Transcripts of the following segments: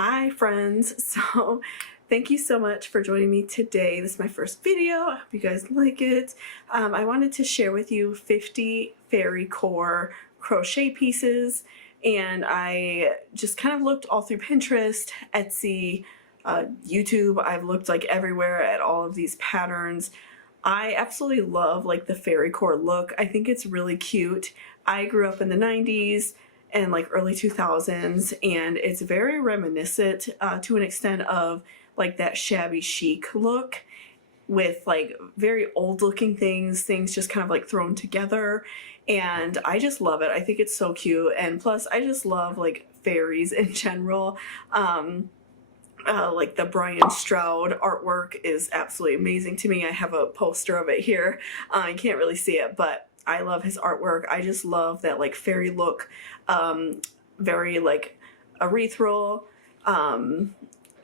Hi friends, so thank you so much for joining me today. This is my first video. I hope you guys like it. I wanted to share with you 50 Fairycore crochet pieces, and I just kind of looked all through Pinterest, Etsy, YouTube. I've looked like everywhere at all of these patterns. I absolutely love like the Fairycore look. I think it's really cute. I grew up in the 90s and like early 2000s, and it's very reminiscent to an extent of like that shabby chic look with like very old looking things just kind of like thrown together, and I just love it. I think it's so cute, and plus I just love like fairies in general. Like the Brian Stroud artwork is absolutely amazing to me. I have a poster of it here. You can't really see it, but I love his artwork. I just love that like fairy look, very like ethereal,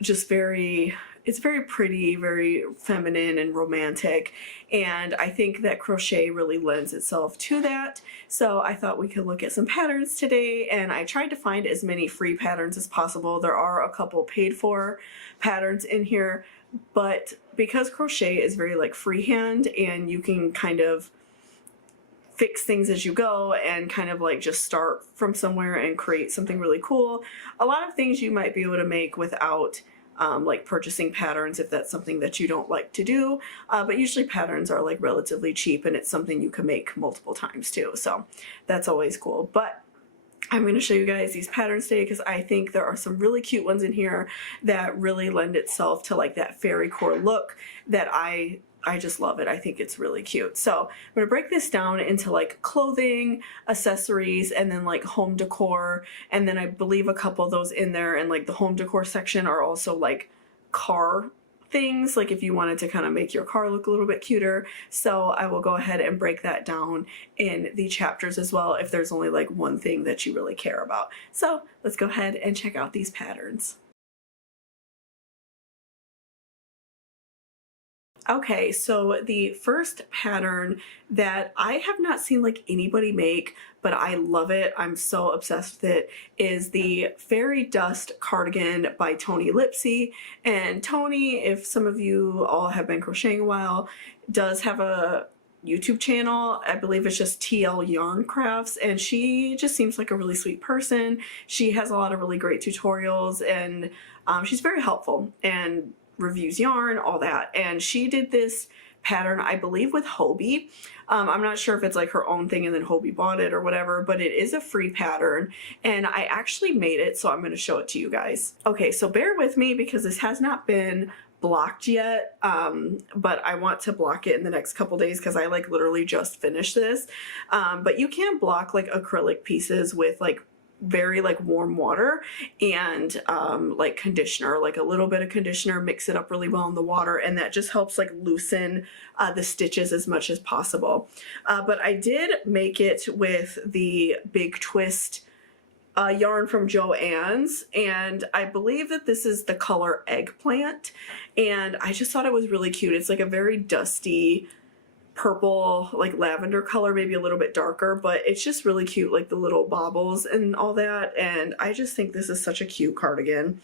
just it's very pretty, very feminine and romantic, and I think that crochet really lends itself to that. So I thought we could look at some patterns today, and I tried to find as many free patterns as possible. There are a couple paid for patterns in here, but because crochet is very like freehand and you can kind of fix things as you go and kind of like just start from somewhere and create something really cool, a lot of things you might be able to make without like purchasing patterns if that's something that you don't like to do, but usually patterns are like relatively cheap, and it's something you can make multiple times too, so that's always cool. But I'm going to show you guys these patterns today because I think there are some really cute ones in here that really lend itself to like that Fairycore look that I just love it. I think it's really cute. So I'm going to break this down into like clothing, accessories, and then like home decor. And then I believe a couple of those in there, and like the home decor section are also like car things, like if you wanted to kind of make your car look a little bit cuter. So I will go ahead and break that down in the chapters as well if there's only like one thing that you really care about. So let's go ahead and check out these patterns. Okay, so the first pattern that I have not seen like anybody make, but I love it, I'm so obsessed with it, is the Fairy Dust Cardigan by Toni Lipsey. And Toni, if some of you all have been crocheting a while, does have a YouTube channel. I believe it's just TL Yarn Crafts, and she just seems like a really sweet person. She has a lot of really great tutorials, and she's very helpful and reviews yarn, all that. And she did this pattern, I believe, with Hobie. I'm not sure if it's like her own thing and then Hobie bought it or whatever, but it is a free pattern, and I actually made it, so I'm going to show it to you guys. Okay, so bear with me because this has not been blocked yet, but I want to block it in the next couple days because I like literally just finished this. But you can block like acrylic pieces with like very like warm water and like conditioner, like a little bit of conditioner, mix it up really well in the water, and that just helps like loosen the stitches as much as possible. But I did make it with the Big Twist yarn from Joann's, and I believe that this is the color Eggplant, and I just thought it was really cute. It's like a very dusty purple, like lavender color, maybe a little bit darker, but it's just really cute, like the little baubles and all that, and I just think this is such a cute cardigan.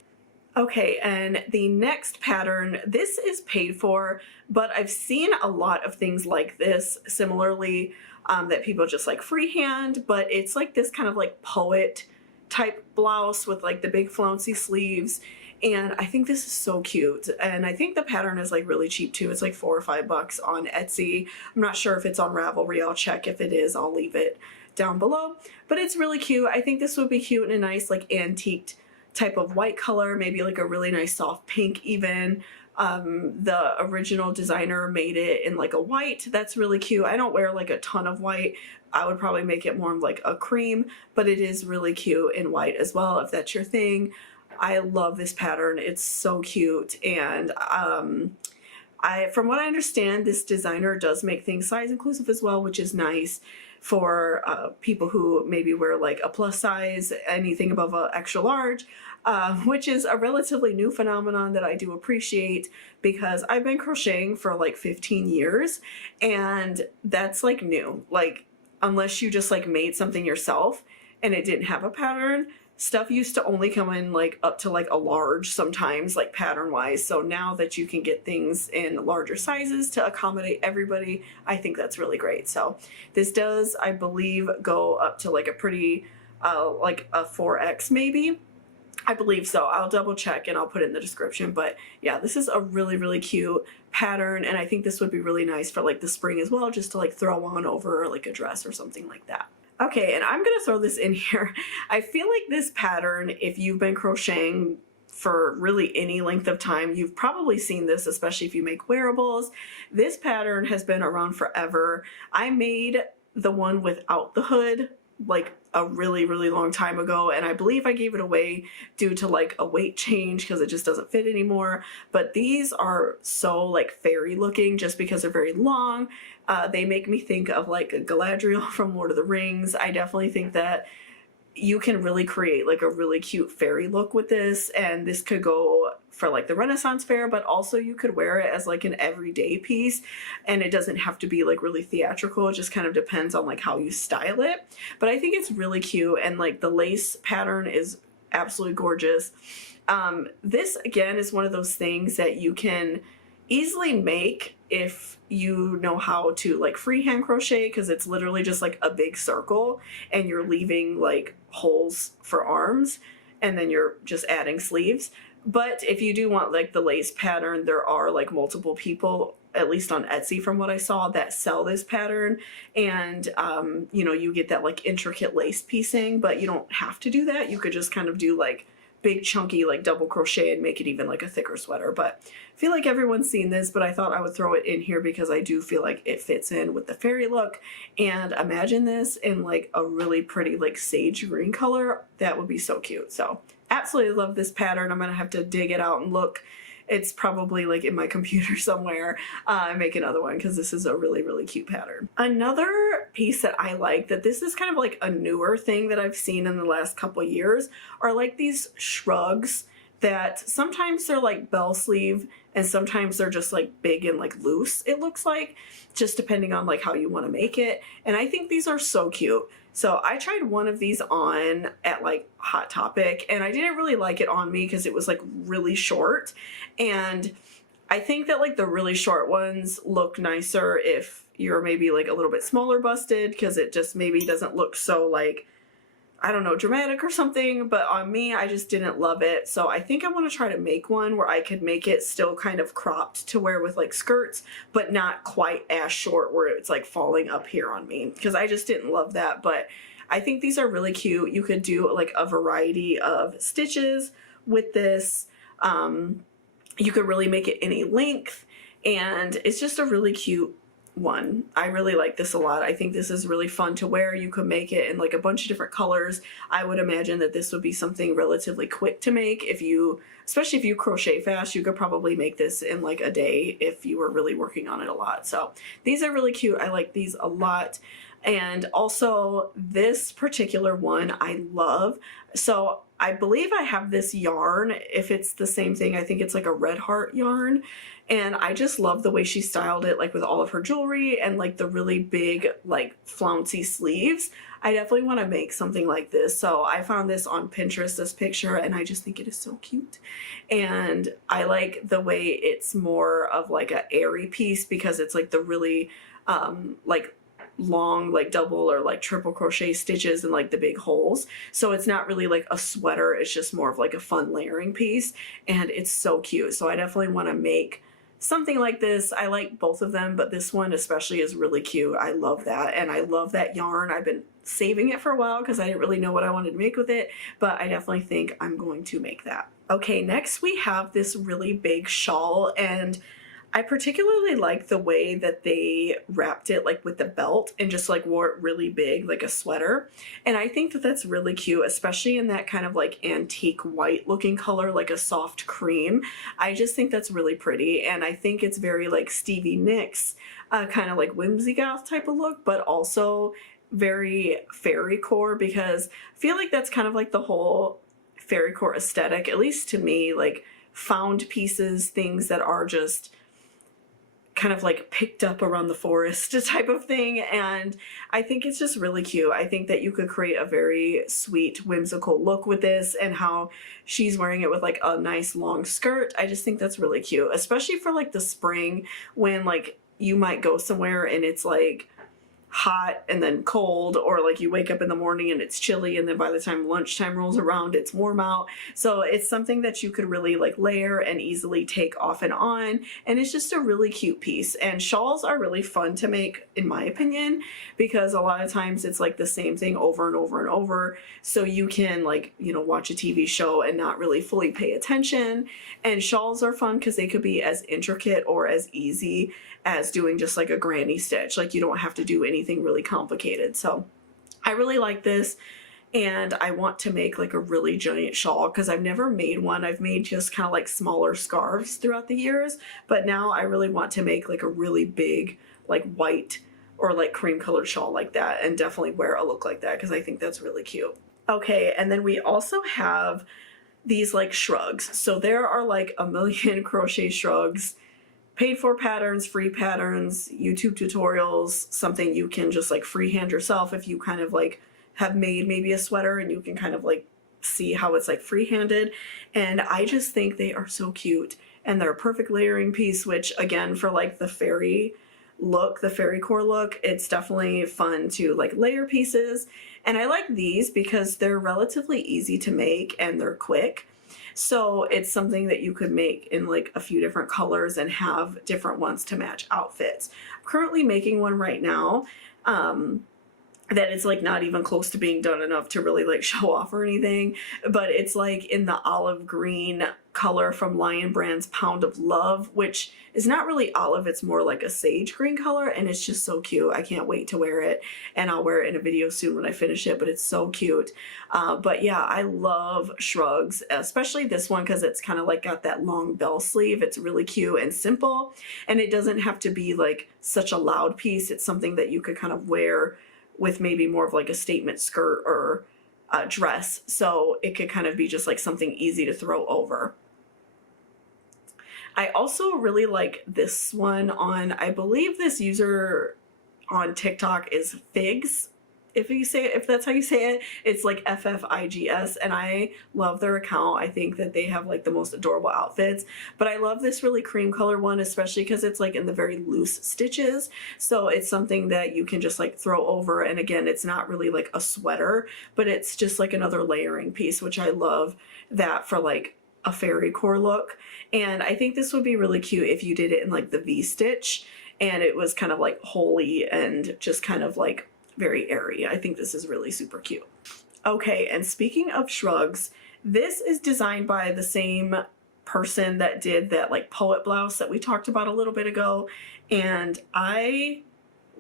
Okay, and the next pattern, this is paid for, but I've seen a lot of things like this similarly, that people just like freehand, but it's like this kind of like poet type blouse with like the big flouncy sleeves, and I think this is so cute, and I think the pattern is like really cheap too. It's like $4 or $5 on Etsy. I'm not sure if it's on Ravelry. I'll check. If it is, I'll leave it down below, but it's really cute. I think this would be cute in a nice like antiqued type of white color, maybe like a really nice soft pink even. The original designer made it in like a white. That's really cute. I don't wear like a ton of white. I would probably make it more like a cream, but it is really cute in white as well if that's your thing. I love this pattern. It's so cute, and from what I understand, this designer does make things size inclusive as well, which is nice for people who maybe wear like a plus size, anything above a extra large, which is a relatively new phenomenon that I do appreciate because I've been crocheting for like 15 years, and that's like new. Like, unless you just like made something yourself and it didn't have a pattern, stuff used to only come in like up to like a large sometimes, like pattern wise. So now that you can get things in larger sizes to accommodate everybody, I think that's really great. So this does, I believe, go up to like a pretty like a 4X maybe. I believe so. I'll double check and I'll put it in the description. But yeah, this is a really, really cute pattern. And I think this would be really nice for like the spring as well, just to like throw on over like a dress or something like that. Okay, and I'm gonna throw this in here. I feel like this pattern, if you've been crocheting for really any length of time, you've probably seen this, especially if you make wearables. This pattern has been around forever. I made the one without the hood like a really, really long time ago, and I believe I gave it away due to like a weight change because it just doesn't fit anymore. But these are so like fairy looking just because they're very long. They make me think of like a Galadriel from Lord of the Rings. I definitely think that you can really create like a really cute fairy look with this, and this could go for like the Renaissance fair, but also you could wear it as like an everyday piece, and it doesn't have to be like really theatrical. It just kind of depends on like how you style it. But I think it's really cute, and like the lace pattern is absolutely gorgeous. This again is one of those things that you can easily make if you know how to like freehand crochet, because it's literally just like a big circle and you're leaving like holes for arms and then you're just adding sleeves. But if you do want like the lace pattern, there are like multiple people, at least on Etsy from what I saw, that sell this pattern, and you know, you get that like intricate lace piecing, but you don't have to do that. You could just kind of do like big chunky like double crochet and make it even like a thicker sweater. But I feel like everyone's seen this, but I thought I would throw it in here because I do feel like it fits in with the fairy look. And imagine this in like a really pretty like sage green color. That would be so cute. So absolutely love this pattern. I'm gonna have to dig it out and look. It's probably like in my computer somewhere and make another one because this is a really, really cute pattern. Another piece that I like, that this is kind of like a newer thing that I've seen in the last couple years, are like these shrugs that sometimes they're like bell sleeve and sometimes they're just like big and like loose, it looks like, just depending on like how you want to make it. And I think these are so cute. So I tried one of these on at like Hot Topic, and I didn't really like it on me because it was like really short. And I think that like the really short ones look nicer if you're maybe like a little bit smaller busted, because it just maybe doesn't look so like, I don't know, dramatic or something. But on me, I just didn't love it. So I think I want to try to make one where I could make it still kind of cropped to wear with like skirts, but not quite as short where it's like falling up here on me, because I just didn't love that. But I think these are really cute. You could do like a variety of stitches with this. You could really make it any length, and it's just a really cute one. I really like this a lot. I think this is really fun to wear. You could make it in like a bunch of different colors. I would imagine that this would be something relatively quick to make. If you, especially if you crochet fast, you could probably make this in like a day if you were really working on it a lot. So these are really cute. I like these a lot. And also this particular one I love. So I believe I have this yarn. If it's the same thing, I think it's like a Red Heart yarn. And I just love the way she styled it, like with all of her jewelry and like the really big, like flouncy sleeves. I definitely want to make something like this. So I found this on Pinterest, this picture, and I just think it is so cute. And I like the way it's more of like an airy piece, because it's like the really like long like double or like triple crochet stitches and like the big holes. So it's not really like a sweater, it's just more of like a fun layering piece, and it's so cute. So I definitely want to make something like this. I like both of them, but this one especially is really cute. I love that, and I love that yarn. I've been saving it for a while because I didn't really know what I wanted to make with it, but I definitely think I'm going to make that. Okay, next we have this really big shawl, and I particularly like the way that they wrapped it like with the belt and just like wore it really big like a sweater. And I think that that's really cute, especially in that kind of like antique white looking color, like a soft cream. I just think that's really pretty, and I think it's very like Stevie Nicks, kind of like whimsy goth type of look, but also very Fairycore, because I feel like that's kind of like the whole Fairycore aesthetic, at least to me, like found pieces, things that are just kind of like picked up around the forest type of thing, and I think it's just really cute. I think that you could create a very sweet, whimsical look with this, and how she's wearing it with like a nice long skirt. I just think that's really cute, especially for like the spring, when like you might go somewhere and it's like hot and then cold, or like you wake up in the morning and it's chilly, and then by the time lunchtime rolls around it's warm out. So it's something that you could really like layer and easily take off and on, and it's just a really cute piece. And shawls are really fun to make, in my opinion, because a lot of times it's like the same thing over and over and over, so you can like, you know, watch a TV show and not really fully pay attention. And shawls are fun because they could be as intricate or as easy as doing just like a granny stitch. Like you don't have to do anything really complicated. So I really like this, and I want to make like a really giant shawl because I've never made one. I've made just kind of like smaller scarves throughout the years, but now I really want to make like a really big like white or like cream colored shawl like that, and definitely wear a look like that because I think that's really cute. Okay, and then we also have these like shrugs. So there are like a million crochet shrugs, paid for patterns, free patterns, YouTube tutorials, something you can just like freehand yourself if you kind of like have made maybe a sweater and you can kind of like see how it's like freehanded. And I just think they are so cute, and they're a perfect layering piece, which again, for like the fairy look, the Fairycore look, it's definitely fun to like layer pieces. And I like these because they're relatively easy to make and they're quick. So it's something that you could make in like a few different colors and have different ones to match outfits. I'm currently making one right now that is like not even close to being done enough to really like show off or anything, but it's like in the olive green color from Lion Brand's Pound of Love, which is not really olive, it's more like a sage green color, and it's just so cute. I can't wait to wear it, and I'll wear it in a video soon when I finish it, but it's so cute. But yeah, I love shrugs, especially this one because it's kind of like got that long bell sleeve. It's really cute and simple, and it doesn't have to be like such a loud piece. It's something that you could kind of wear with maybe more of like a statement skirt or a dress, so it could kind of be just like something easy to throw over. I also really like this one on, I believe this user on TikTok is Figs, if that's how you say it. It's like FFIGS, and I love their account. I think that they have like the most adorable outfits, but I love this really cream color one, especially because it's like in the very loose stitches, so it's something that you can just like throw over. And again, it's not really like a sweater, but it's just like another layering piece, which I love that for like a Fairycore look. And I think this would be really cute if you did it in like the V-stitch and it was kind of like holey and just kind of like very airy. I think this is really super cute. Okay, and speaking of shrugs, this is designed by the same person that did that like poet blouse that we talked about a little bit ago, and I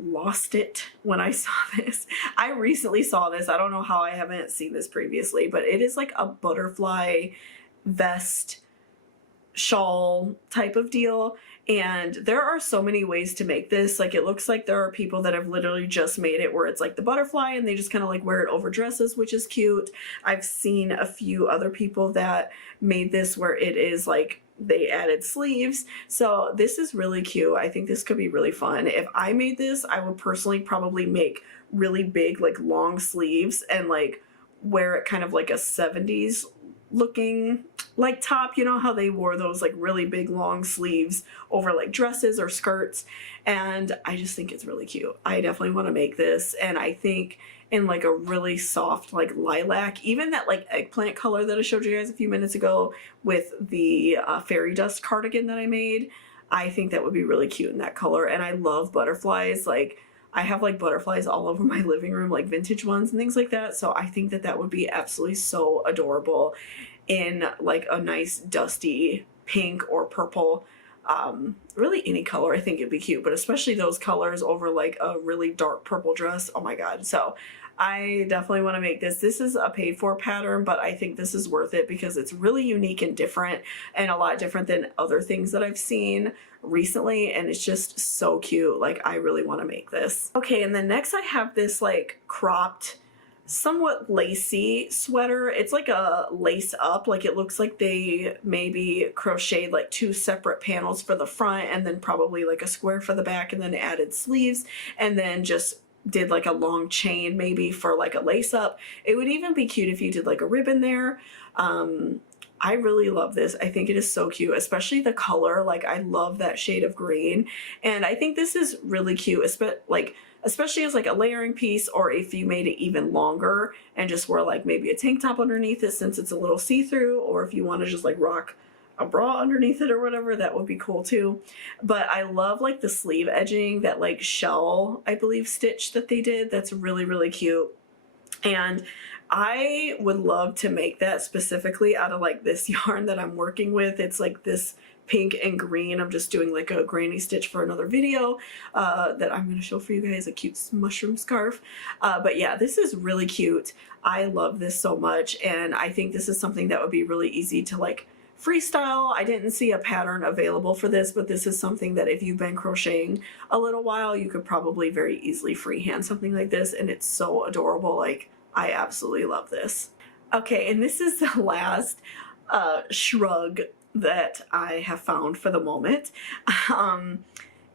lost it when I saw this. I recently saw this. I don't know how I haven't seen this previously, but it is like a butterfly vest shawl type of deal, and there are so many ways to make this. Like it looks like there are people that have literally just made it where it's like the butterfly and they just kind of like wear it over dresses, which is cute. I've seen a few other people that made this where it is like they added sleeves, so this is really cute. I think this could be really fun. If I made this, I would personally probably make really big like long sleeves and like wear it kind of like a 70s looking like top. You know how they wore those like really big long sleeves over like dresses or skirts, and I just think it's really cute. I definitely want to make this, and I think in like a really soft like lilac, even that like eggplant color that I showed you guys a few minutes ago with the fairy dust cardigan that I made, I think that would be really cute in that color. And I love butterflies. Like I have like butterflies all over my living room, like vintage ones and things like that. So I think that that would be absolutely so adorable in like a nice dusty pink or purple. Really any color I think it'd be cute, but especially those colors over like a really dark purple dress. Oh my god. So I definitely want to make this. This is a paid for pattern, but I think this is worth it because it's really unique and different, and a lot different than other things that I've seen recently, and it's just so cute. Like I really want to make this. Okay, and then next I have this like cropped somewhat lacy sweater. It's like a lace up, like it looks like they maybe crocheted like two separate panels for the front and then probably like a square for the back and then added sleeves and then just did like a long chain maybe for like a lace up. It would even be cute if you did like a ribbon there. I really love this. I think it is so cute, especially the color. Like I love that shade of green. And I think this is really cute, especially as like a layering piece, or if you made it even longer and just wore like maybe a tank top underneath it since it's a little see-through, or if you want to just like rock a bra underneath it or whatever, that would be cool too. But I love like the sleeve edging, that like shell, I believe, stitch that they did. That's really, really cute. And I would love to make that specifically out of like this yarn that I'm working with. It's like this pink and green. I'm just doing like a granny stitch for another video that I'm going to show for you guys, a cute mushroom scarf. But yeah, this is really cute. I love this so much, and I think this is something that would be really easy to like freestyle. I didn't see a pattern available for this, but this is something that if you've been crocheting a little while, you could probably very easily freehand something like this, and it's so adorable. Like, I absolutely love this. Okay, and this is the last shrug that I have found for the moment.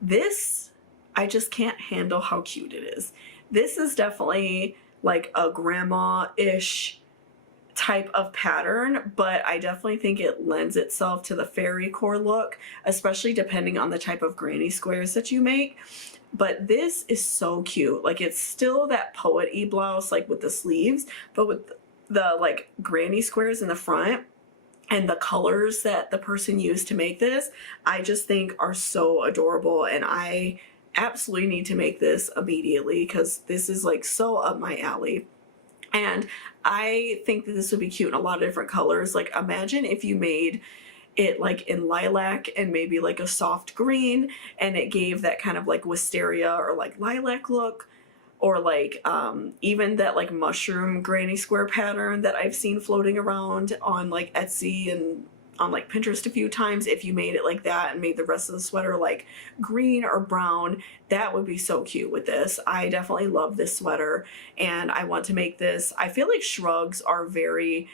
This, I just can't handle how cute it is. This is definitely like a grandma-ish type of pattern, but I definitely think it lends itself to the Fairycore look, especially depending on the type of granny squares that you make. But this is so cute. Like, it's still that poet-y blouse, like with the sleeves, but with the like granny squares in the front, and the colors that the person used to make this, I just think are so adorable, and I absolutely need to make this immediately because this is like so up my alley. And I think that this would be cute in a lot of different colors. Like, imagine if you made it like in lilac and maybe like a soft green, and it gave that kind of like wisteria or like lilac look, or like even that like mushroom granny square pattern that I've seen floating around on like Etsy and on like Pinterest a few times. If you made it like that and made the rest of the sweater like green or brown, that would be so cute with this. I definitely love this sweater, and I want to make this. I feel like shrugs are very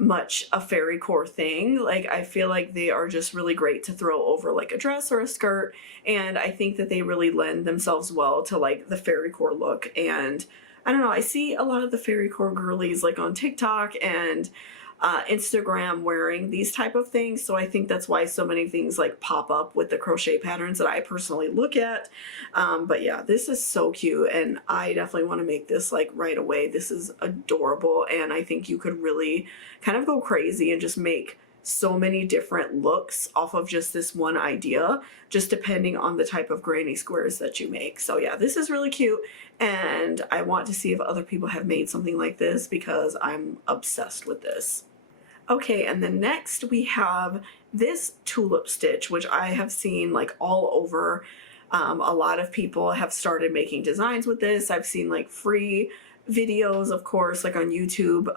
much a Fairycore thing. Like, I feel like they are just really great to throw over like a dress or a skirt, and I think that they really lend themselves well to like the Fairycore look. And I don't know, I see a lot of the Fairycore girlies like on TikTok and Instagram wearing these type of things, so I think that's why so many things like pop up with the crochet patterns that I personally look at. But yeah, this is so cute, and I definitely want to make this like right away. This is adorable, and I think you could really kind of go crazy and just make so many different looks off of just this one idea, just depending on the type of granny squares that you make. So yeah, this is really cute, and I want to see if other people have made something like this because I'm obsessed with this. Okay, and then next we have this tulip stitch, which I have seen like all over. A lot of people have started making designs with this. I've seen like free videos, of course, like on YouTube,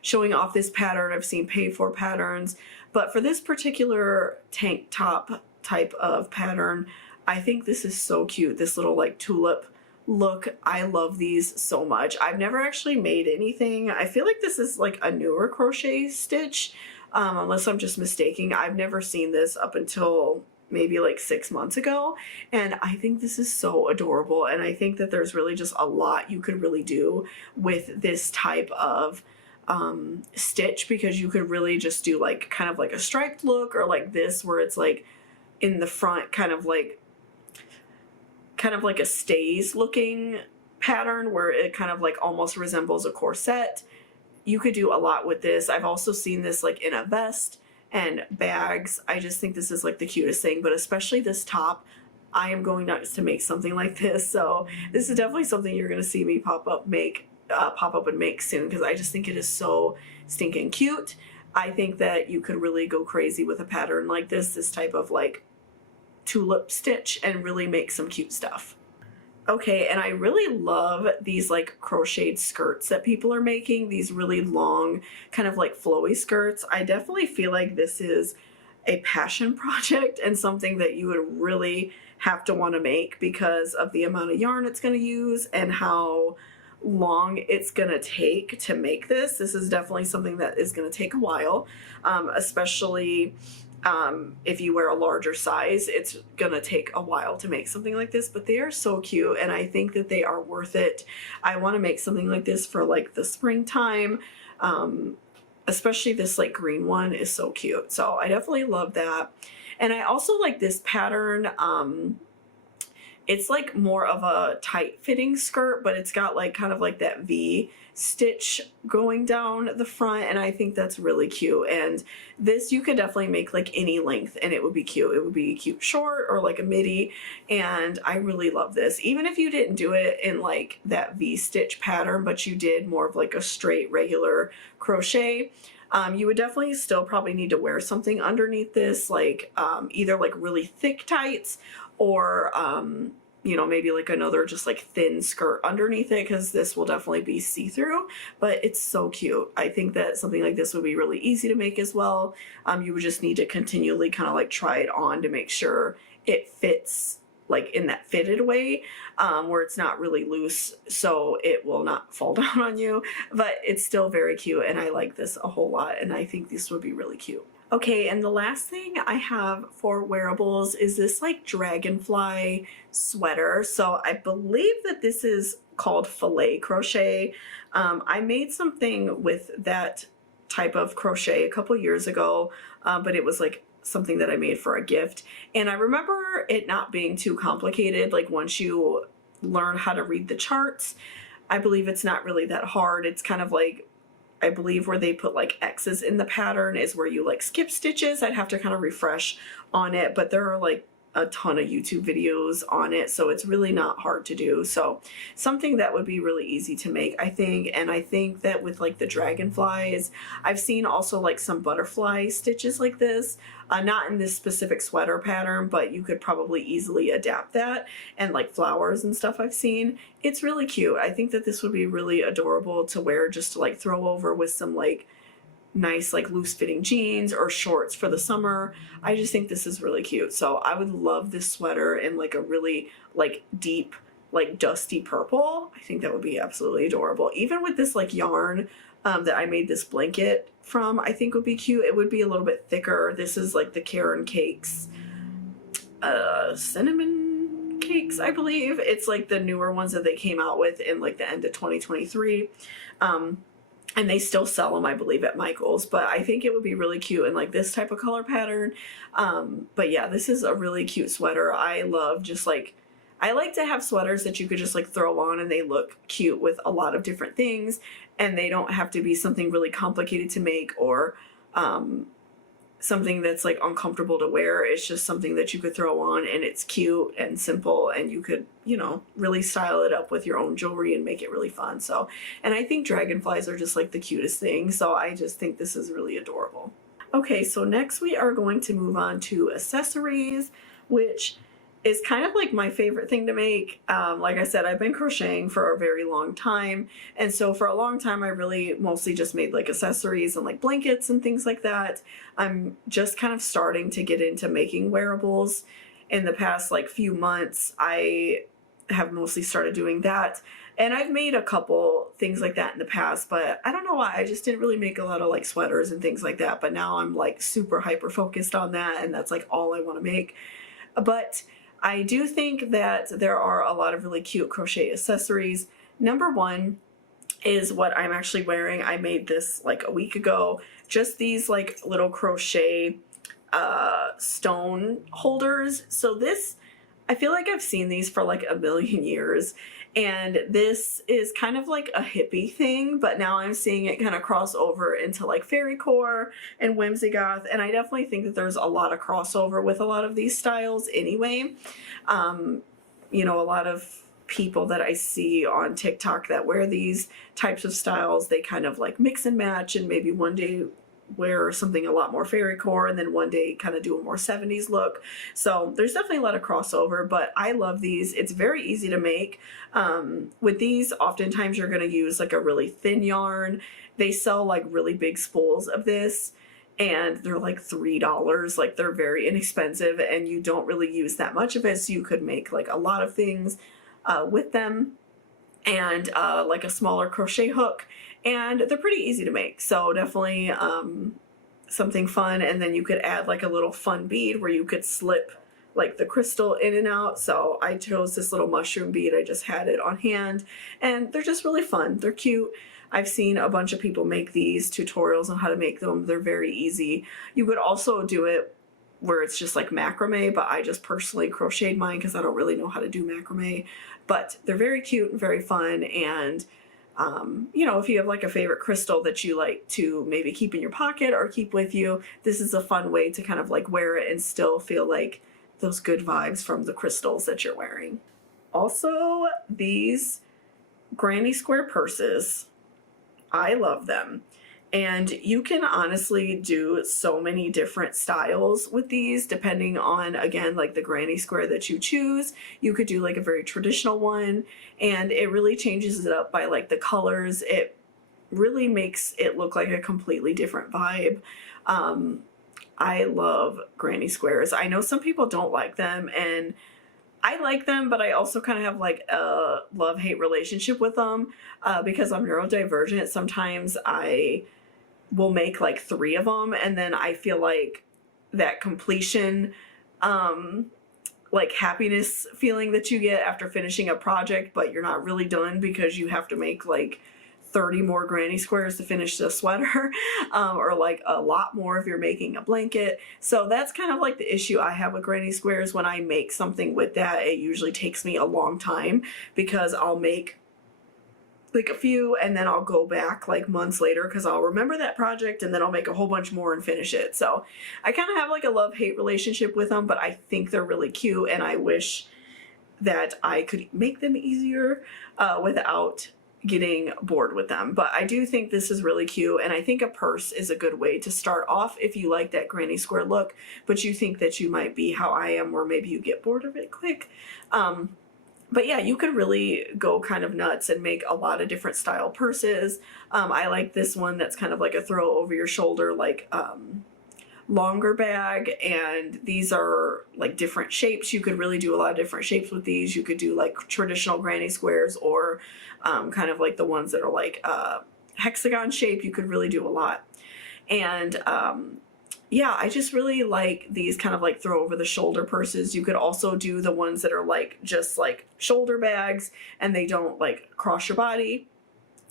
showing off this pattern. I've seen paid for patterns, but for this particular tank top type of pattern, I think this is so cute. This little like tulip look, I love these so much. I've never actually made anything. I feel like this is like a newer crochet stitch, unless I'm just mistaking. I've never seen this up until maybe like 6 months ago, and I think this is so adorable, and I think that there's really just a lot you could really do with this type of stitch, because you could really just do like kind of like a striped look, or like this where it's like in the front kind of like a stays looking pattern where it kind of like almost resembles a corset. You could do a lot with this. I've also seen this like in a vest and bags. I just think this is like the cutest thing, but especially this top, I am going nuts to make something like this. So this is definitely something you're going to see me pop up and make soon, because I just think it is so stinking cute. I think that you could really go crazy with a pattern like this type of like tulip stitch, and really make some cute stuff. Okay, and I really love these like crocheted skirts that people are making, these really long kind of like flowy skirts. I definitely feel like this is a passion project and something that you would really have to want to make because of the amount of yarn it's going to use and how long it's gonna take to make this. This is definitely something that is gonna take a while, especially if you wear a larger size. It's gonna take a while to make something like this, but they are so cute and I think that they are worth it. I want to make something like this for like the springtime. Especially this like green one is so cute, so I definitely love that. And I also like this pattern. It's like more of a tight fitting skirt, but it's got like kind of like that V stitch going down the front, and I think that's really cute. And this you could definitely make like any length and it would be cute. It would be cute short or like a midi, and I really love this. Even if you didn't do it in like that V stitch pattern, but you did more of like a straight regular crochet, you would definitely still probably need to wear something underneath this, like either like really thick tights or you know, maybe like another just like thin skirt underneath it, because this will definitely be see-through, but it's so cute. I think that something like this would be really easy to make as well. You would just need to continually kind of like try it on to make sure it fits like in that fitted way, where it's not really loose so it will not fall down on you, but it's still very cute and I like this a whole lot and I think this would be really cute. Okay, and the last thing I have for wearables is this like dragonfly sweater. So I believe that this is called filet crochet. I made something with that type of crochet a couple years ago, but it was like something that I made for a gift. And I remember it not being too complicated. Like once you learn how to read the charts, I believe it's not really that hard. It's kind of like, I believe where they put like X's in the pattern is where you like skip stitches. I'd have to kind of refresh on it, but there are like a ton of YouTube videos on it, so it's really not hard to do. So something that would be really easy to make, I think. And I think that with like the dragonflies, I've seen also like some butterfly stitches like this, not in this specific sweater pattern, but you could probably easily adapt that, and like flowers and stuff I've seen. It's really cute. I think that this would be really adorable to wear just to like throw over with some like nice like loose fitting jeans or shorts for the summer. I just think this is really cute. So I would love this sweater in like a really like deep like dusty purple. I think that would be absolutely adorable. Even with this like yarn that I made this blanket from, I think would be cute. It would be a little bit thicker. This is like the Karen Cakes cinnamon cakes, I believe. It's like the newer ones that they came out with in like the end of 2023. And they still sell them, I believe, at Michael's, but I think it would be really cute in like this type of color pattern. But yeah, this is a really cute sweater. I love just like, I like to have sweaters that you could just like throw on and they look cute with a lot of different things, and they don't have to be something really complicated to make or something that's like uncomfortable to wear. It's just something that you could throw on and it's cute and simple, and you could, you know, really style it up with your own jewelry and make it really fun. So, and I think dragonflies are just like the cutest thing, so I just think this is really adorable. Okay, so next we are going to move on to accessories, which is kind of like my favorite thing to make. Like I said, I've been crocheting for a very long time, and so for a long time I really mostly just made like accessories and like blankets and things like that. I'm just kind of starting to get into making wearables. In the past like few months I have mostly started doing that, and I've made a couple things like that in the past, but I don't know why, I just didn't really make a lot of like sweaters and things like that. But now I'm like super hyper focused on that, and that's like all I want to make. But I do think that there are a lot of really cute crochet accessories. Number one is what I'm actually wearing. I made this like a week ago. Just these like little crochet stone holders. So this, I feel like I've seen these for like a million years, and this is kind of like a hippie thing, but now I'm seeing it kind of cross over into like Fairycore and Whimsigoth, and I definitely think that there's a lot of crossover with a lot of these styles anyway. You know, a lot of people that I see on TikTok that wear these types of styles, they kind of like mix and match, and maybe one day wear something a lot more Fairycore and then one day kind of do a more 70s look. So there's definitely a lot of crossover, but I love these. It's very easy to make. With these, oftentimes you're going to use like a really thin yarn. They sell like really big spools of this, and they're like $3. Like they're very inexpensive, and you don't really use that much of it, so you could make like a lot of things with them. and like a smaller crochet hook, and they're pretty easy to make, so definitely something fun. And then you could add like a little fun bead where you could slip like the crystal in and out. So I chose this little mushroom bead. I just had it on hand, and they're just really fun. They're cute. I've seen a bunch of people make these tutorials on how to make them. They're very easy. You could also do it where it's just like macrame, but I just personally crocheted mine because I don't really know how to do macrame. But they're very cute and very fun, and you know, if you have like a favorite crystal that you like to maybe keep in your pocket or keep with you, this is a fun way to kind of like wear it and still feel like those good vibes from the crystals that you're wearing. Also, these granny square purses, I love them. And you can honestly do so many different styles with these depending on, again, like the granny square that you choose. You could do like a very traditional one, and it really changes it up by like the colors. It really makes it look like a completely different vibe. I love granny squares. I know some people don't like them, and I like them, but I also kind of have like a love-hate relationship with them because I'm neurodivergent. Sometimes I will make like 3 of them, and then I feel like that completion like happiness feeling that you get after finishing a project, but you're not really done because you have to make like 30 more granny squares to finish the sweater, or like a lot more if you're making a blanket. So that's kind of like the issue I have with granny squares. When I make something with that, it usually takes me a long time because I'll make like a few and then I'll go back like months later because I'll remember that project, and then I'll make a whole bunch more and finish it. So I kind of have like a love-hate relationship with them, but I think they're really cute, and I wish that I could make them easier without getting bored with them. But I do think this is really cute, and I think a purse is a good way to start off if you like that granny square look, but you think that you might be how I am, where maybe you get bored of it quick. But yeah, you could really go kind of nuts and make a lot of different style purses. I like this one that's kind of like a throw over your shoulder, like longer bag, and these are like different shapes. You could really do a lot of different shapes with these. You could do like traditional granny squares, or kind of like the ones that are like hexagon shape. You could really do a lot. And yeah, I just really like these kind of like throw over the shoulder purses. You could also do the ones that are like just like shoulder bags and they don't like cross your body.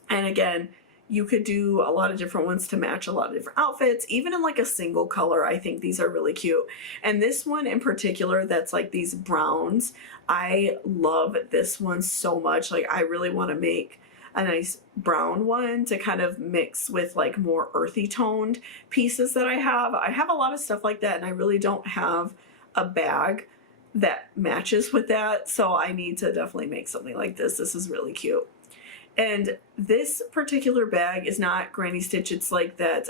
And again, you could do a lot of different ones to match a lot of different outfits, even in like a single color. I think these are really cute. And this one in particular, that's like these browns, I love this one so much. Like I really want to make a nice brown one to kind of mix with like more earthy toned pieces that I have. I have a lot of stuff like that, and I really don't have a bag that matches with that. So I need to definitely make something like this. This is really cute. And this particular bag is not granny stitch. It's like that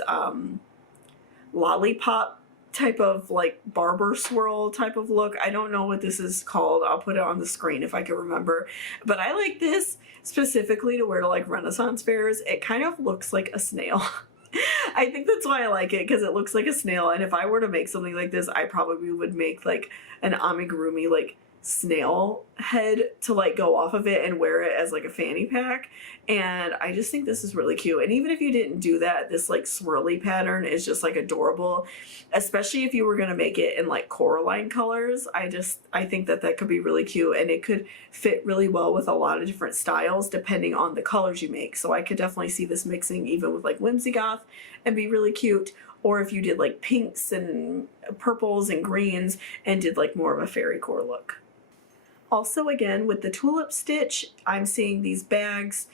lollipop type of like barber swirl type of look. I don't know what this is called. I'll put it on the screen if I can remember. But I like this specifically to wear to like Renaissance fairs. It kind of looks like a snail. I think that's why I like it, because it looks like a snail. And if I were to make something like this, I probably would make like an amigurumi like snail head to like go off of it and wear it as like a fanny pack. And I just think this is really cute. And even if you didn't do that, this like swirly pattern is just like adorable, especially if you were going to make it in like Coraline colors. I think that that could be really cute, and it could fit really well with a lot of different styles depending on the colors you make. So I could definitely see this mixing even with like Whimsy Goth and be really cute. Or if you did like pinks and purples and greens and did like more of a Fairycore look. Also, again, with the tulip stitch, I'm seeing these bags.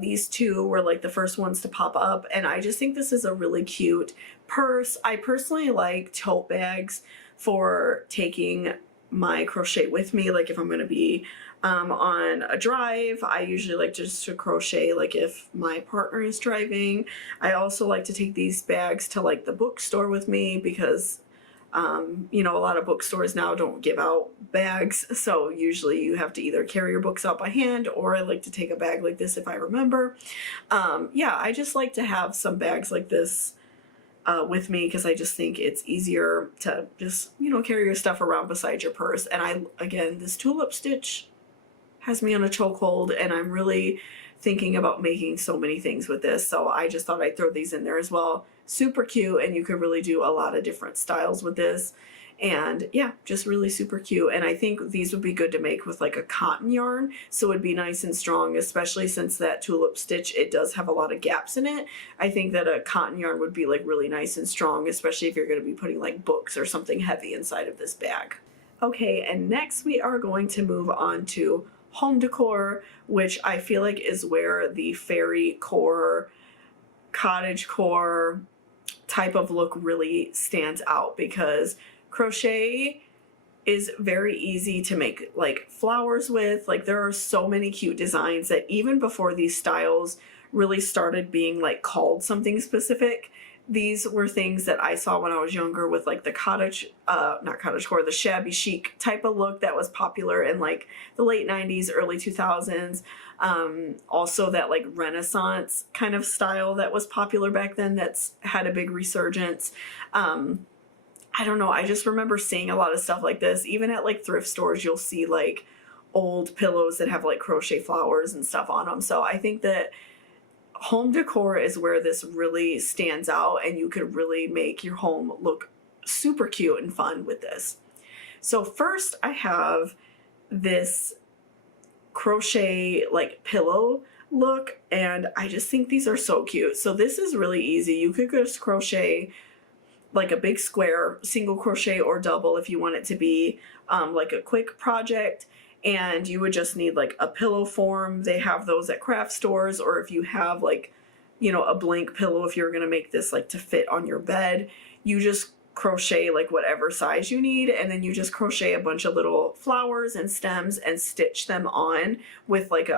These two were like the first ones to pop up, and I just think this is a really cute purse. I personally like tote bags for taking my crochet with me. Like if I'm going to be on a drive, I usually like just to crochet like if my partner is driving. I also like to take these bags to like the bookstore with me because you know, a lot of bookstores now don't give out bags, so usually you have to either carry your books out by hand, or I like to take a bag like this if I remember. Yeah, I just like to have some bags like this with me because I just think it's easier to just, you know, carry your stuff around beside your purse. And again, this tulip stitch has me on a chokehold, and I'm really thinking about making so many things with this. So I just thought I'd throw these in there as well. Super cute, and you could really do a lot of different styles with this. And yeah, just really super cute. And I think these would be good to make with like a cotton yarn, so it'd be nice and strong, especially since that tulip stitch, it does have a lot of gaps in it. I think that a cotton yarn would be like really nice and strong, especially if you're going to be putting like books or something heavy inside of this bag. Okay, and next we are going to move on to home decor, which I feel like is where the Fairycore, cottagecore type of look really stands out, because crochet is very easy to make like flowers with. Like there are so many cute designs that even before these styles really started being like called something specific, these were things that I saw when I was younger with like the not cottagecore, the shabby chic type of look that was popular in like the late 90s, early 2000s. Also that like Renaissance kind of style that was popular back then that's had a big resurgence. I don't know, I just remember seeing a lot of stuff like this. Even at like thrift stores, you'll see like old pillows that have like crochet flowers and stuff on them. So I think that home decor is where this really stands out, and you could really make your home look super cute and fun with this. So first I have this crochet like pillow look, and I just think these are so cute. So this is really easy. You could just crochet like a big square, single crochet or double if you want it to be like a quick project, and you would just need like a pillow form. They have those at craft stores, or if you have like, you know, a blank pillow, if you're gonna make this like to fit on your bed, you just crochet like whatever size you need, and then you just crochet a bunch of little flowers and stems and stitch them on with like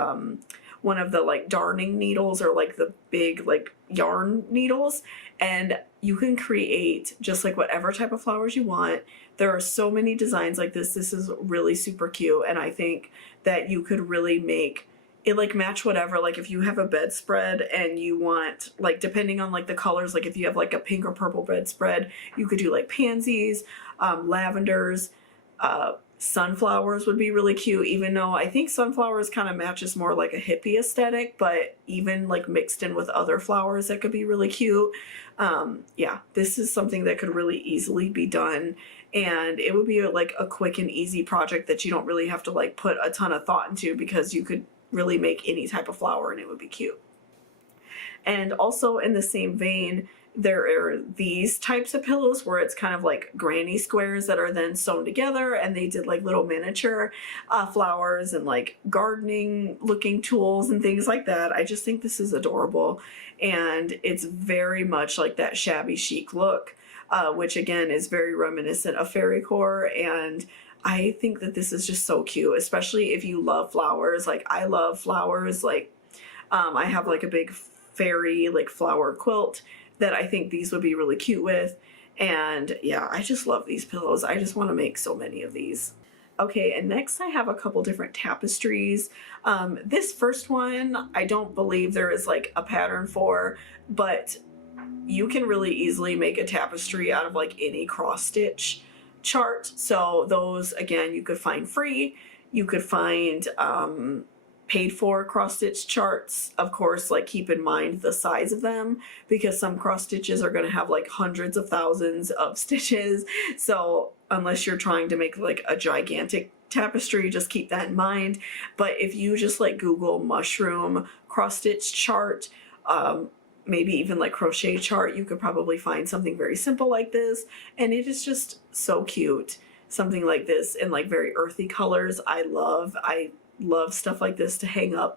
one of the like darning needles, or like the big like yarn needles, and you can create just like whatever type of flowers you want. There are so many designs like this. This is really super cute, and I think that you could really make it like match whatever. Like if you have a bedspread and you want, like depending on like the colors, like if you have like a pink or purple bedspread, you could do like pansies, lavenders, sunflowers would be really cute, even though I think sunflowers kind of matches more like a hippie aesthetic, but even like mixed in with other flowers that could be really cute. Yeah, this is something that could really easily be done, and it would be like a quick and easy project that you don't really have to like put a ton of thought into, because you could really make any type of flower and it would be cute. And also in the same vein, there are these types of pillows where it's kind of like granny squares that are then sewn together, and they did like little miniature flowers and like gardening looking tools and things like that. I just think this is adorable, and it's very much like that shabby chic look, which again is very reminiscent of Fairycore, and I think that this is just so cute, especially if you love flowers. Like I love flowers. Like I have like a big fairy like flower quilt that I think these would be really cute with. And yeah, I just love these pillows. I just want to make so many of these. Okay, and next I have a couple different tapestries. This first one, I don't believe there is like a pattern for, but you can really easily make a tapestry out of like any cross stitch chart. So those, again, you could find free. You could find paid for cross stitch charts. Of course, like keep in mind the size of them, because some cross stitches are going to have like hundreds of thousands of stitches. So unless you're trying to make like a gigantic tapestry, just keep that in mind. But if you just like Google mushroom cross stitch chart, maybe even like crochet chart, you could probably find something very simple like this, and it is just so cute. Something like this in like very earthy colors. I love stuff like this to hang up,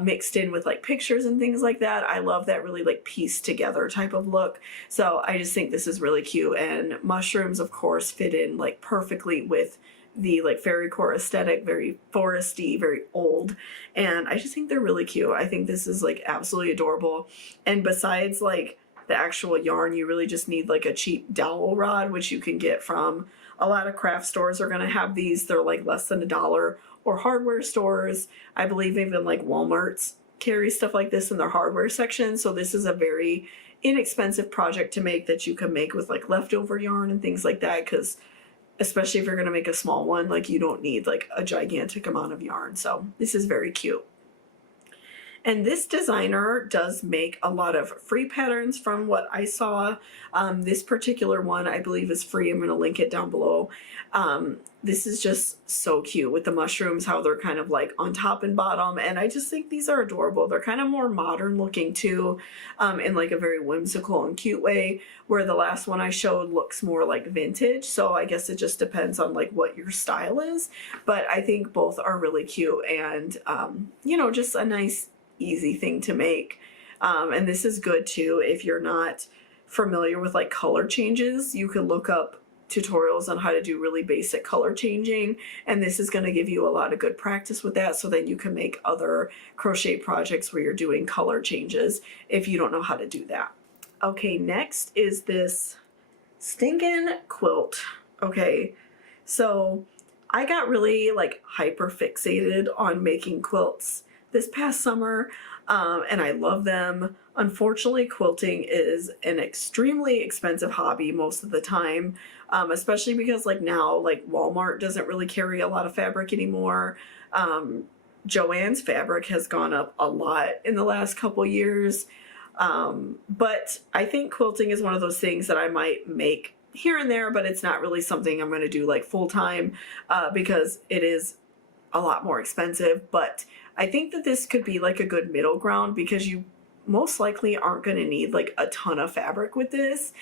mixed in with like pictures and things like that. I love that really like pieced together type of look. So I just think this is really cute, and mushrooms of course fit in like perfectly with the like Fairycore aesthetic, very foresty, very old, and I just think they're really cute. I think this is like absolutely adorable. And besides like the actual yarn, you really just need like a cheap dowel rod, which you can get from a lot of craft stores are going to have these. They're like less than $1, or hardware stores. I believe even like Walmart's carry stuff like this in their hardware section. So this is a very inexpensive project to make that you can make with like leftover yarn and things like that, because especially if you're going to make a small one, like you don't need like a gigantic amount of yarn. So this is very cute. And this designer does make a lot of free patterns from what I saw. This particular one I believe is free. I'm going to link it down below. This is just so cute with the mushrooms, how they're kind of like on top and bottom. And I just think these are adorable. They're kind of more modern looking too, in like a very whimsical and cute way, where the last one I showed looks more like vintage. So I guess it just depends on like what your style is. But I think both are really cute and, you know, just a nice, easy thing to make. And this is good too if you're not familiar with like color changes. You can look up tutorials on how to do really basic color changing, and this is going to give you a lot of good practice with that, so then you can make other crochet projects where you're doing color changes if you don't know how to do that. Okay, next is this stinking quilt. Okay, so I got really like hyper fixated on making quilts this past summer, and I love them. Unfortunately, quilting is an extremely expensive hobby most of the time, especially because like now, like Walmart doesn't really carry a lot of fabric anymore. Joann's fabric has gone up a lot in the last couple years. But I think quilting is one of those things that I might make here and there, but it's not really something I'm going to do like full time, because it is a lot more expensive. But I think that this could be like a good middle ground, because you most likely aren't going to need like a ton of fabric with this.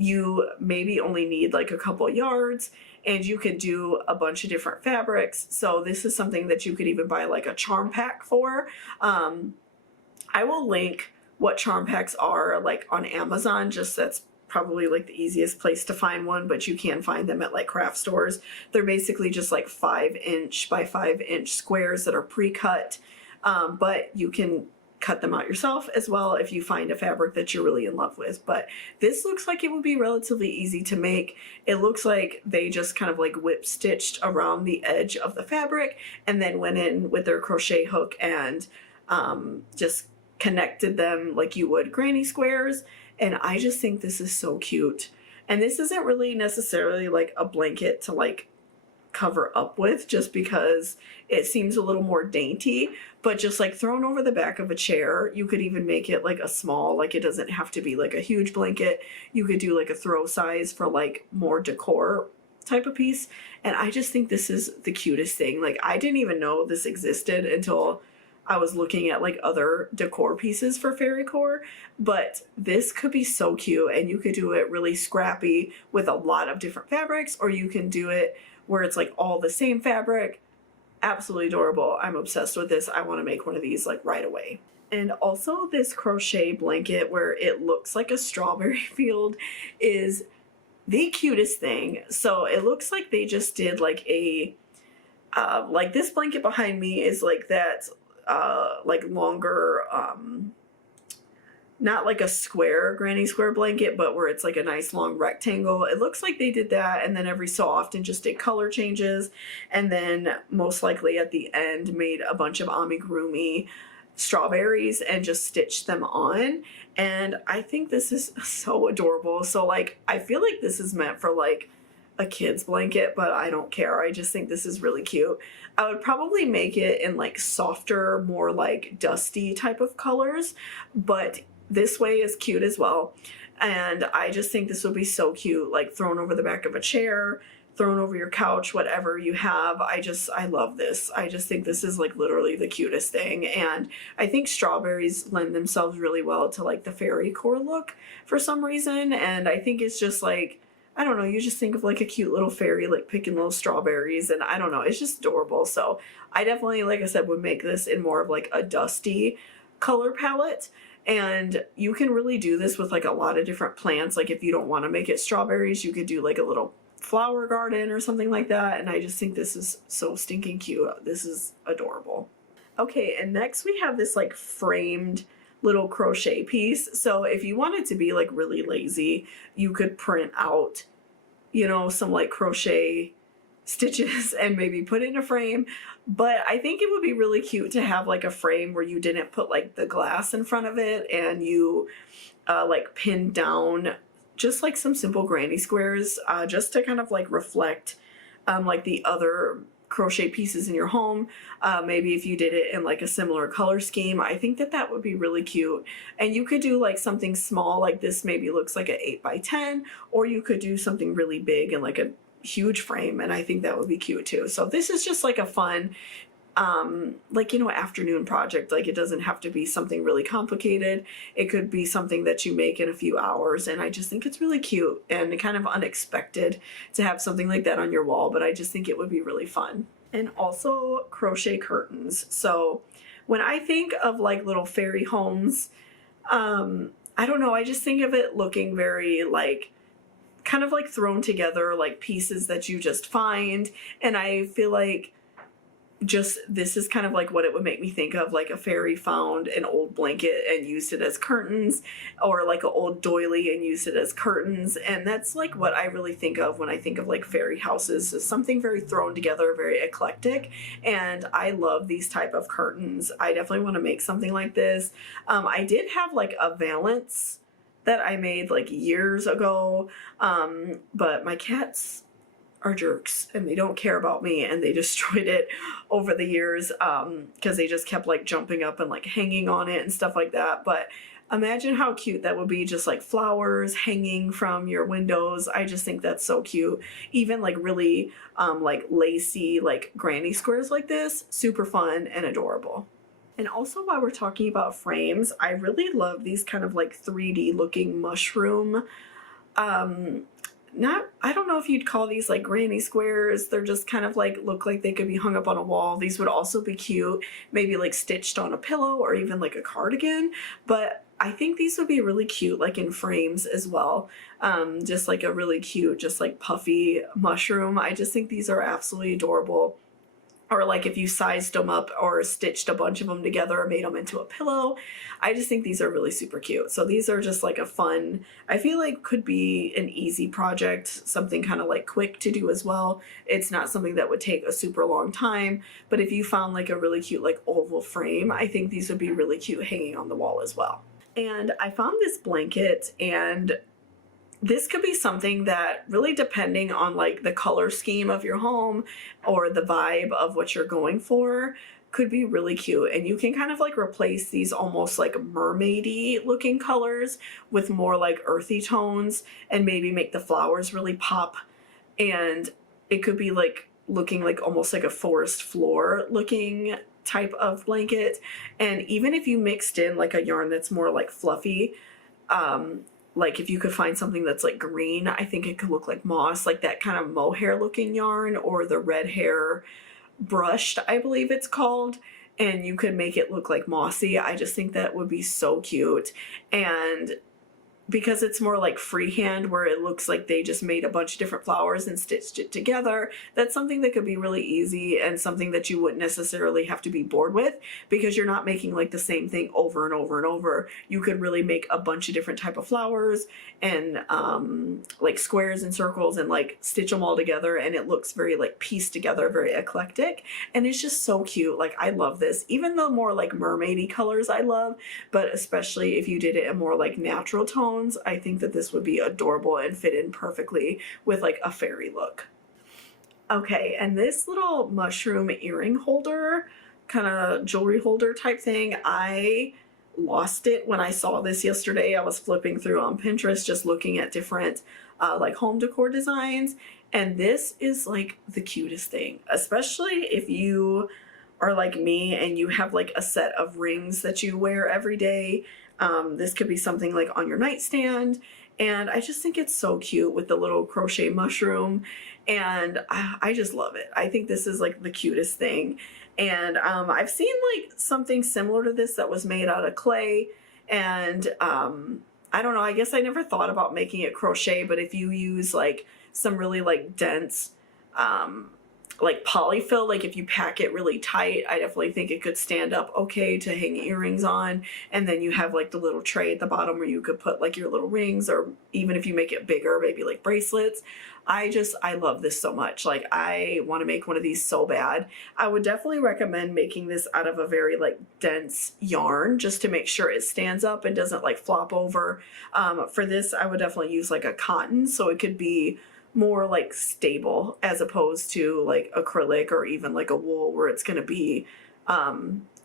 You maybe only need like a couple yards, and you can do a bunch of different fabrics. So this is something that you could even buy like a charm pack for. I will link what charm packs are like on Amazon, just that's probably like the easiest place to find one, but you can find them at like craft stores. They're basically just like 5" by 5" squares that are pre-cut, but you can cut them out yourself as well if you find a fabric that you're really in love with. But this looks like it would be relatively easy to make. It looks like they just kind of like whip stitched around the edge of the fabric and then went in with their crochet hook and just connected them like you would granny squares. And I just think this is so cute. And this isn't really necessarily like a blanket to like cover up with, just because it seems a little more dainty, but just like thrown over the back of a chair. You could even make it like a small, like it doesn't have to be like a huge blanket. You could do like a throw size for like more decor type of piece. And I just think this is the cutest thing. Like I didn't even know this existed until I was looking at like other decor pieces for Fairycore, but this could be so cute, and you could do it really scrappy with a lot of different fabrics, or you can do it where it's like all the same fabric. Absolutely adorable. I'm obsessed with this. I want to make one of these like right away. And also this crochet blanket where it looks like a strawberry field is the cutest thing. So it looks like they just did like a, like this blanket behind me is like that, like longer, not like a square granny square blanket, but where it's like a nice long rectangle. It looks like they did that, and then every so often just did color changes, and then most likely at the end made a bunch of amigurumi strawberries and just stitched them on. And I think this is so adorable. So like I feel like this is meant for like a kid's blanket, but I don't care. I just think this is really cute. I would probably make it in like softer, more like dusty type of colors, but this way is cute as well. And I just think this would be so cute, like thrown over the back of a chair, thrown over your couch, whatever you have. I love this. I just think this is like literally the cutest thing. And I think strawberries lend themselves really well to like the Fairycore look for some reason. And I think it's just like, I don't know, you just think of like a cute little fairy like picking little strawberries, and I don't know, it's just adorable. So I definitely, like I said, would make this in more of like a dusty color palette. And you can really do this with like a lot of different plants. Like if you don't want to make it strawberries, you could do like a little flower garden or something like that. And I just think this is so stinking cute. This is adorable. Okay, and next we have this like framed little crochet piece. So if you wanted to be like really lazy, you could print out, you know, some like crochet stitches and maybe put it in a frame. But I think it would be really cute to have like a frame where you didn't put like the glass in front of it, and you like pinned down just like some simple granny squares, just to kind of like reflect like the other crochet pieces in your home. Maybe if you did it in like a similar color scheme, I think that that would be really cute. And you could do like something small, like this maybe looks like an 8x10, or you could do something really big and like a huge frame, and I think that would be cute too. So this is just like a fun like, you know, afternoon project. Like, it doesn't have to be something really complicated. It could be something that you make in a few hours, and I just think it's really cute and kind of unexpected to have something like that on your wall, but I just think it would be really fun. And also crochet curtains. So when I think of like little fairy homes, I don't know, I just think of it looking very like kind of like thrown together, like pieces that you just find, and I feel like just this is kind of like what it would make me think of, like a fairy found an old blanket and used it as curtains, or like an old doily and used it as curtains. And that's like what I really think of when I think of like fairy houses, is something very thrown together, very eclectic. And I love these type of curtains. I definitely want to make something like this. I did have like a valance that I made like years ago, but my cats are jerks and they don't care about me, and they destroyed it over the years because they just kept like jumping up and like hanging on it and stuff like that. But imagine how cute that would be, just like flowers hanging from your windows. I just think that's so cute. Even like really like lacy like granny squares like this, super fun and adorable. And also, while we're talking about frames, I really love these kind of like 3D looking mushroom I don't know if you'd call these like granny squares. They're just kind of like look like they could be hung up on a wall. These would also be cute, maybe like stitched on a pillow or even like a cardigan. But I think these would be really cute like in frames as well. Just like a really cute, just like puffy mushroom. I just think these are absolutely adorable. Or like if you sized them up or stitched a bunch of them together or made them into a pillow. I just think these are really super cute. So these are just like a fun, I feel like could be an easy project, something kind of like quick to do as well. It's not something that would take a super long time, but if you found like a really cute like oval frame, I think these would be really cute hanging on the wall as well. And I found this blanket, and this could be something that really, depending on like the color scheme of your home or the vibe of what you're going for, could be really cute. And you can kind of like replace these almost like mermaidy looking colors with more like earthy tones, and maybe make the flowers really pop. And it could be like looking like almost like a forest floor looking type of blanket. And even if you mixed in like a yarn that's more like fluffy, like if you could find something that's like green, I think it could look like moss, like that kind of mohair looking yarn, or the red hair brushed, I believe it's called, and you could make it look like mossy. I just think that would be so cute. And because it's more like freehand, where it looks like they just made a bunch of different flowers and stitched it together, that's something that could be really easy and something that you wouldn't necessarily have to be bored with, because you're not making like the same thing over and over and over. You could really make a bunch of different type of flowers and like squares and circles and like stitch them all together, and it looks very like pieced together, very eclectic, and it's just so cute. Like, I love this. Even the more like mermaidy colors I love, but especially if you did it in more like natural tones, I think that this would be adorable and fit in perfectly with like a fairy look. Okay, and this little mushroom earring holder, kind of jewelry holder type thing, I lost it when I saw this yesterday. I was flipping through on Pinterest just looking at different like home decor designs, and this is like the cutest thing, especially if you are like me and you have like a set of rings that you wear every day. This could be something like on your nightstand, and I just think it's so cute with the little crochet mushroom, and I just love it. I think this is like the cutest thing. And I've seen like something similar to this that was made out of clay, and I don't know, I guess I never thought about making it crochet, but if you use like some really like dense like polyfill, like if you pack it really tight, I definitely think it could stand up okay to hang earrings on. And then you have like the little tray at the bottom where you could put like your little rings, or even if you make it bigger, maybe like bracelets. I love this so much. Like I want to make one of these so bad. I would definitely recommend making this out of a very like dense yarn just to make sure it stands up and doesn't like flop over. For this, I would definitely use like a cotton, so it could be more like stable as opposed to like acrylic or even like a wool where it's going to be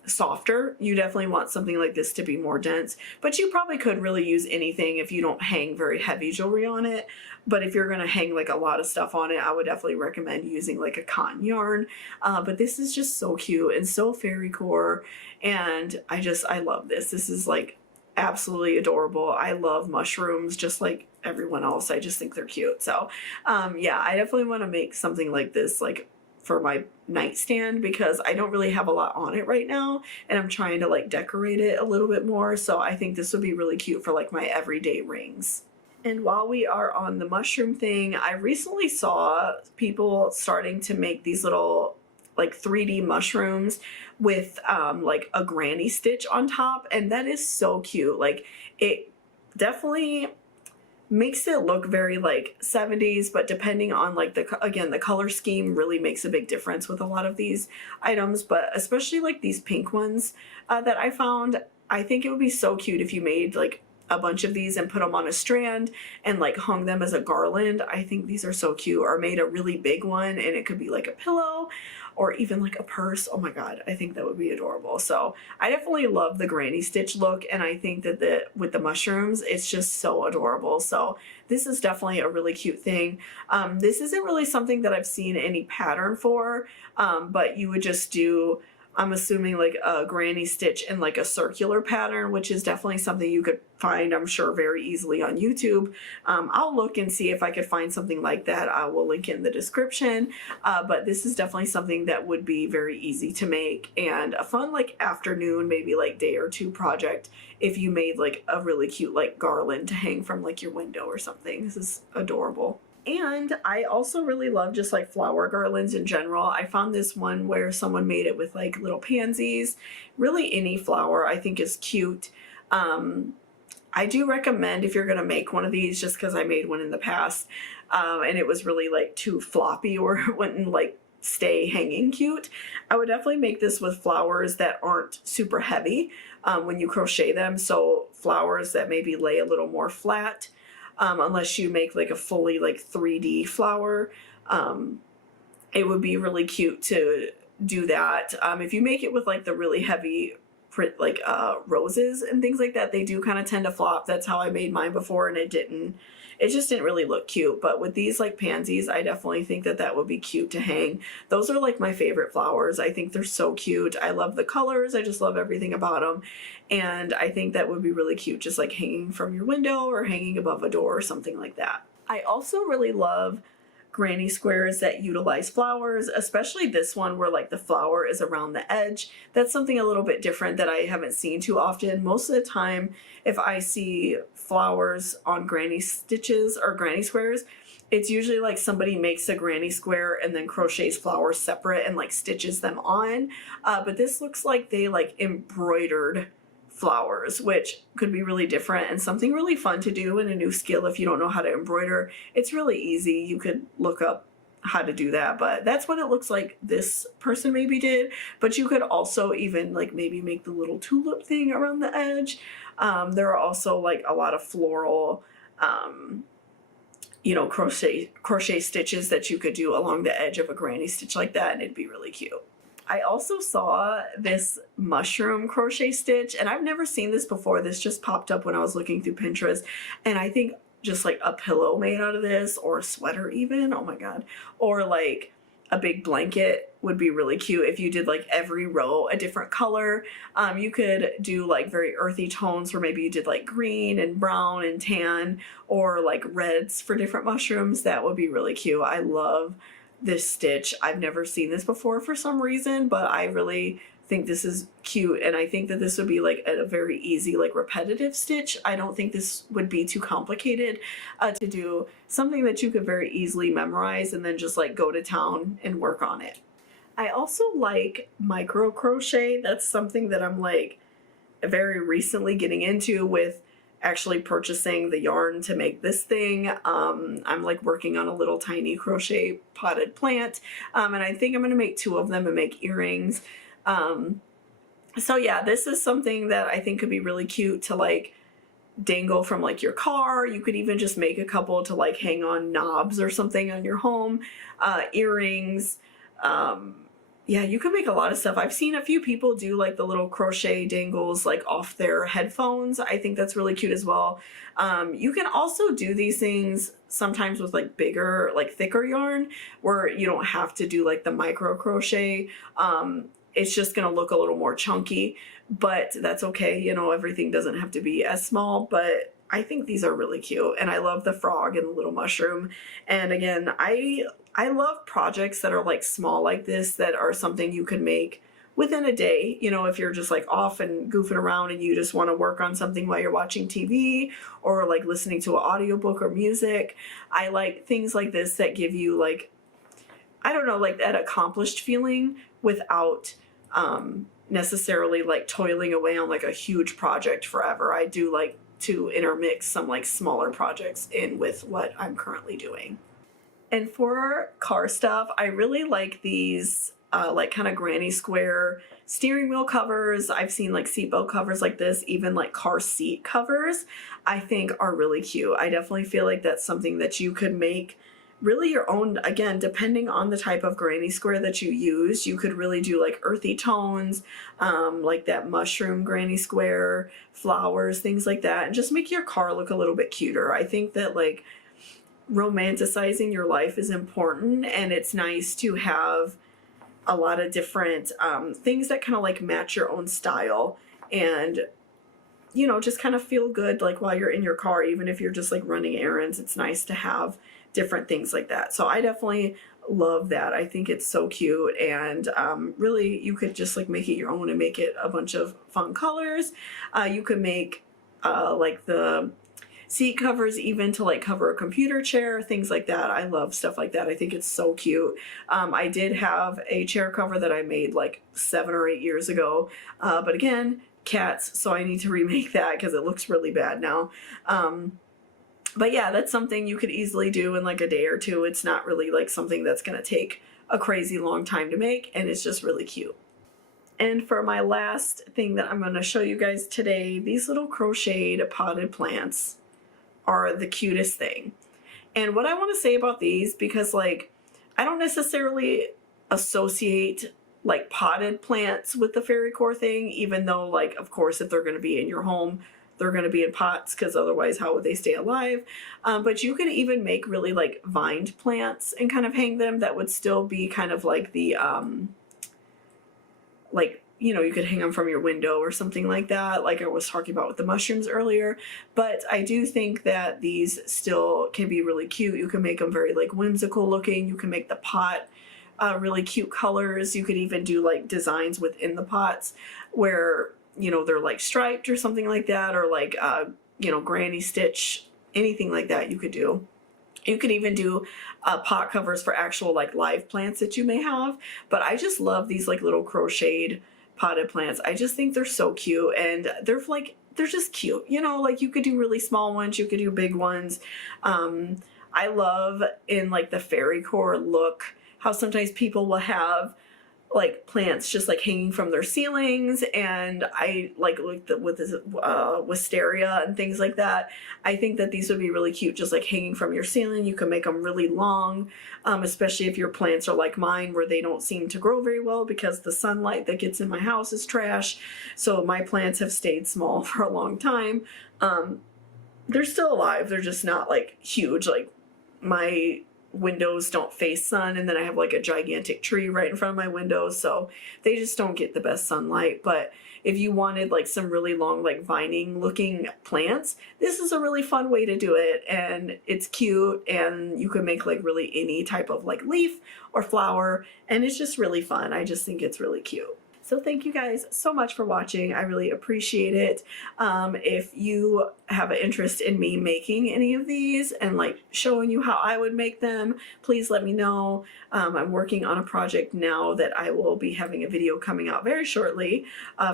softer. You definitely want something like this to be more dense, but you probably could really use anything if you don't hang very heavy jewelry on it. But if you're going to hang like a lot of stuff on it, I would definitely recommend using like a cotton yarn. But this is just so cute and so Fairycore, and I love this. This is like absolutely adorable. I love mushrooms just like everyone else. I just think they're cute. So yeah, I definitely want to make something like this like for my nightstand, because I don't really have a lot on it right now and I'm trying to like decorate it a little bit more. So I think this would be really cute for like my everyday rings. And while we are on the mushroom thing, I recently saw people starting to make these little like 3D mushrooms with like a granny stitch on top, and that is so cute. Like it definitely makes it look very like 70s, but depending on like the color scheme really makes a big difference with a lot of these items, but especially like these pink ones that I found. I think it would be so cute if you made like a bunch of these and put them on a strand and like hung them as a garland. I think these are so cute. Or made a really big one and it could be like a pillow or even like a purse. Oh my god, I think that would be adorable. So I definitely love the granny stitch look, and I think that with the mushrooms, it's just so adorable. So this is definitely a really cute thing. This isn't really something that I've seen any pattern for, but you would just do, I'm assuming, like a granny stitch in like a circular pattern, which is definitely something you could find, I'm sure, very easily on YouTube. I'll look and see if I could find something like that. I will link it in the description. But this is definitely something that would be very easy to make and a fun like afternoon, maybe like day or two project if you made like a really cute like garland to hang from like your window or something. This is adorable. And I also really love just like flower garlands in general. I found this one where someone made it with like little pansies. Really any flower I think is cute. I do recommend if you're going to make one of these, just because I made one in the past and it was really like too floppy or it wouldn't like stay hanging cute, I would definitely make this with flowers that aren't super heavy when you crochet them. So flowers that maybe lay a little more flat. Unless you make like a fully like 3D flower, it would be really cute to do that. If you make it with like the really heavy print, like roses and things like that, they do kind of tend to flop. That's how I made mine before, and it just didn't really look cute. But with these like pansies, I definitely think that that would be cute to hang. Those are like my favorite flowers. I think they're so cute. I love the colors. I just love everything about them. And I think that would be really cute, just like hanging from your window or hanging above a door or something like that. I also really love granny squares that utilize flowers, especially this one where like the flower is around the edge. That's something a little bit different that I haven't seen too often. Most of the time, if I see flowers on granny stitches or granny squares, it's usually like somebody makes a granny square and then crochets flowers separate and like stitches them on. But this looks like they like embroidered flowers, which could be really different and something really fun to do and a new skill if you don't know how to embroider. It's really easy. You could look up how to do that, but that's what it looks like this person maybe did. But you could also even like maybe make the little tulip thing around the edge. There are also like a lot of floral you know, crochet stitches that you could do along the edge of a granny stitch like that, and it'd be really cute. I also saw this mushroom crochet stitch, and I've never seen this before. This just popped up when I was looking through Pinterest, and I think just like a pillow made out of this, or a sweater even, oh my god, or like a big blanket would be really cute if you did like every row a different color. You could do like very earthy tones where maybe you did like green and brown and tan, or like reds for different mushrooms. That would be really cute. I love this stitch. I've never seen this before for some reason, but I really think this is cute, and I think that this would be like a very easy like repetitive stitch. I don't think this would be too complicated to do, something that you could very easily memorize and then just like go to town and work on it. I also like micro crochet. That's something that I'm like very recently getting into, with actually purchasing the yarn to make this thing. I'm like working on a little tiny crochet potted plant, and I think I'm gonna make 2 of them and make earrings. So yeah, this is something that I think could be really cute to like dangle from like your car. You could even just make a couple to like hang on knobs or something on your home. Earrings. Yeah, you can make a lot of stuff. I've seen a few people do like the little crochet dangles like off their headphones. I think that's really cute as well. You can also do these things sometimes with like bigger, like thicker yarn, where you don't have to do like the micro crochet. It's just gonna look a little more chunky, but that's okay. You know, everything doesn't have to be as small, but I think these are really cute, and I love the frog and the little mushroom. And again, I love projects that are like small like this, that are something you can make within a day. You know, if you're just like off and goofing around and you just want to work on something while you're watching TV or like listening to an audiobook or music. I like things like this that give you like, I don't know, like that accomplished feeling without necessarily like toiling away on like a huge project forever. I do like to intermix some like smaller projects in with what I'm currently doing. And for car stuff, I really like these like kind of granny square steering wheel covers. I've seen like seatbelt covers like this, even like car seat covers, I think are really cute. I definitely feel like that's something that you could make really your own. Again, depending on the type of granny square that you use, you could really do like earthy tones, like that mushroom granny square, flowers, things like that, and just make your car look a little bit cuter. I think that like romanticizing your life is important, and it's nice to have a lot of different things that kind of like match your own style, and you know, just kind of feel good like while you're in your car. Even if you're just like running errands, it's nice to have different things like that. So I definitely love that. I think it's so cute, and really you could just like make it your own and make it a bunch of fun colors. You could make like the seat covers even to like cover a computer chair, things like that. I love stuff like that. I think it's so cute. I did have a chair cover that I made like 7 or 8 years ago, but again, cats, so I need to remake that because it looks really bad now. But yeah, that's something you could easily do in like a day or two. It's not really like something that's going to take a crazy long time to make, and it's just really cute. And for my last thing that I'm going to show you guys today, these little crocheted potted plants are the cutest thing. And what I want to say about these, because like I don't necessarily associate like potted plants with the Fairycore thing, even though like of course if they're going to be in your home, they're going to be in pots, because otherwise how would they stay alive? But you could even make really like vined plants and kind of hang them that would still be kind of like the like, you know, you could hang them from your window or something like that, like I was talking about with the mushrooms earlier. But I do think that these still can be really cute. You can make them very like whimsical looking. You can make the pot really cute colors. You could even do like designs within the pots where, you know, they're like striped or something like that, or like you know, granny stitch, anything like that you could do. You could even do pot covers for actual like live plants that you may have. But I just love these like little crocheted potted plants. I just think they're so cute, and they're like, they're just cute, you know, like you could do really small ones, you could do big ones. I love in like the Fairycore look how sometimes people will have like plants just like hanging from their ceilings, and I like with this wisteria and things like that. I think that these would be really cute just like hanging from your ceiling. You can make them really long, especially if your plants are like mine where they don't seem to grow very well because the sunlight that gets in my house is trash. So my plants have stayed small for a long time. They're still alive, they're just not like huge. Like my windows don't face sun, and then I have like a gigantic tree right in front of my windows, so they just don't get the best sunlight. But if you wanted like some really long like vining looking plants, this is a really fun way to do it, and it's cute, and you can make like really any type of like leaf or flower, and it's just really fun. I just think it's really cute. So thank you guys so much for watching. I really appreciate it. If you have an interest in me making any of these and like showing you how I would make them, please let me know. I'm working on a project now that I will be having a video coming out very shortly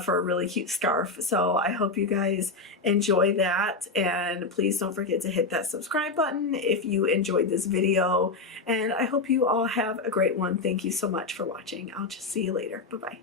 for a really cute scarf. So I hope you guys enjoy that, and please don't forget to hit that subscribe button if you enjoyed this video, and I hope you all have a great one. Thank you so much for watching. I'll just see you later. Bye-bye.